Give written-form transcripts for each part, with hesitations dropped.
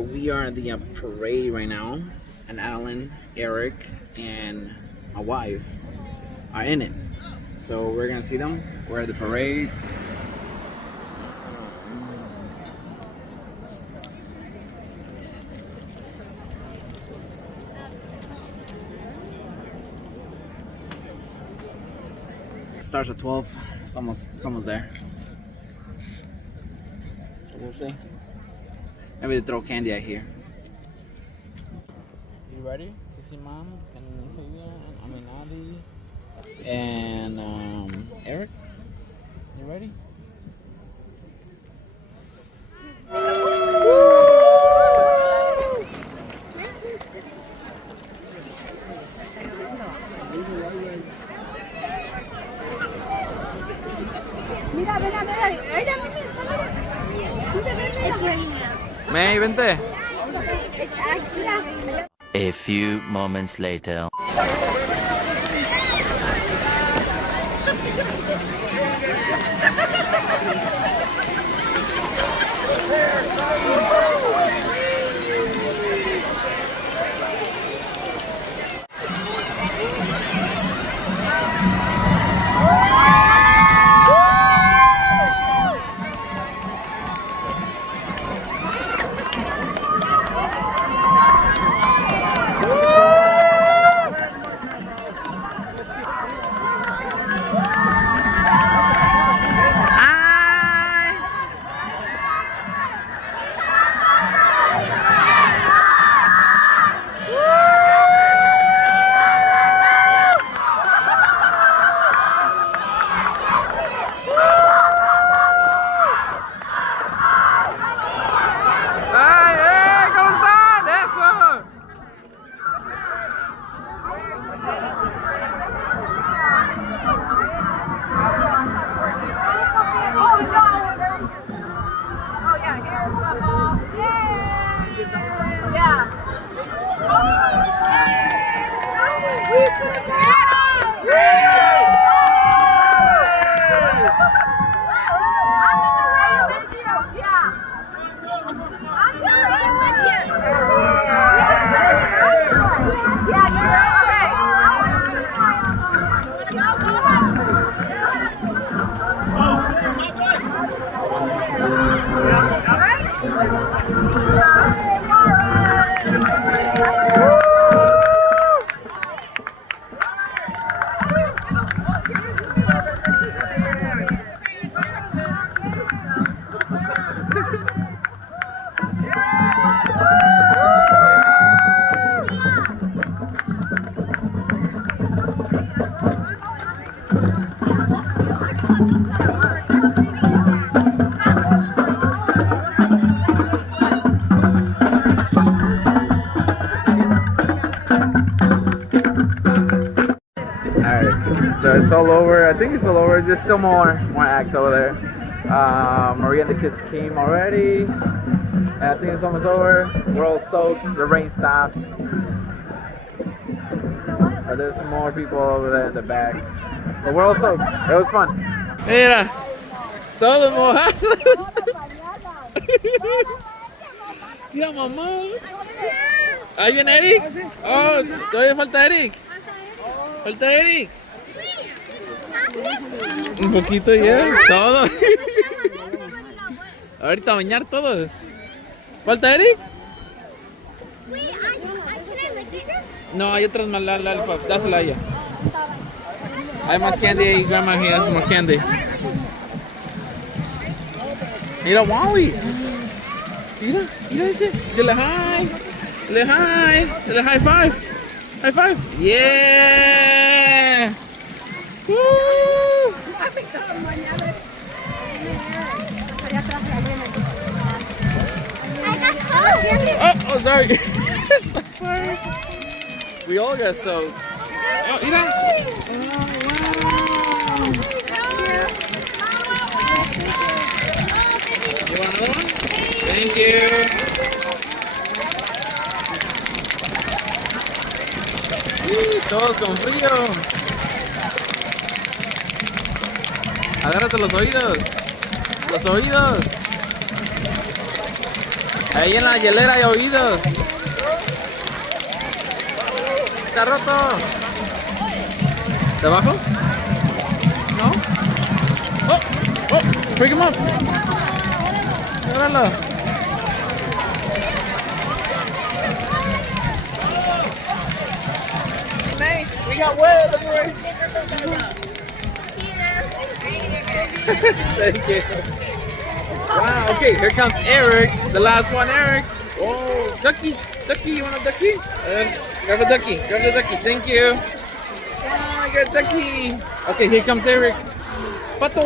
we are at the parade right now, and Alan, Eric, and my wife are in it. So we're gonna see them. We're at the parade. Starts at 12. It's almost there. So we'll see. Maybe they throw candy out here. You ready to see Mom and Adi and Eric? You ready? May, vente. A few moments later. So it's all over. I think it's all over. There's still more acts over there. Maria and the kids came already. And I think it's almost over. We're all soaked. The rain stopped. But there's more people over there in the back. But we're all soaked. It was fun. Mira, todos mojados. Mira, mamá. ¿Ahí viene Eric? Oh, todavía falta Eric. Falta Eric. Un poquito ya, todo. Ahorita a bañar todos. ¿Falta Eric? No, hay otras más. Dásela a ella. Hay más candy ahí, grandma. He has more candy. Mira, Wowie. Mira ese. Dile hi. Dile hi. Dile high five. High five. Yeah. Woo. Oh, sorry. So sorry. We all got soaked. Oh, mira. Wow. You want another one? Thank you. Todos con frío. Agárrate los oídos. Los oídos. Ahí en la hielera hay oídos. Está roto. ¿Debajo? ¿No? Oh, oh, pick him up. Agárralo. Nate, we got wet, boy. Thank you. Wow, okay, here comes Eric. The last one, Eric. Oh, ducky. Ducky, you want a ducky? Grab a ducky. Grab the ducky. Thank you. Oh, I got a ducky. Okay, here comes Eric. Pato.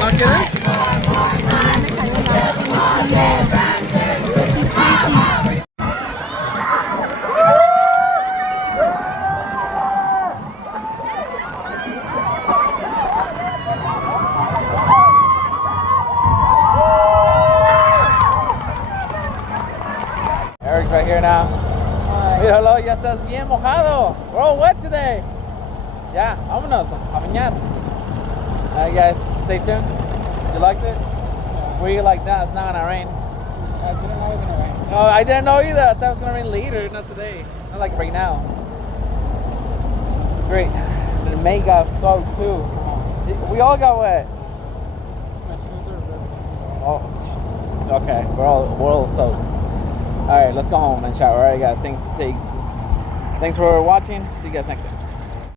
¿No quieres? Eric's right here now. Míralo, ya estás bien mojado. We're all wet today. Ya, vámonos a bañar. Alright guys, stay tuned. You liked it? Were you like that? It's not gonna rain. I didn't know it was gonna rain. No, I didn't know either. I thought it was gonna rain later, not today. Not like right now. Great. The May got soaked too. We all got wet. My shoes are ripped. Oh, okay. We're all soaked. All right, let's go home and shower. All right, guys. Thanks for watching. See you guys next time.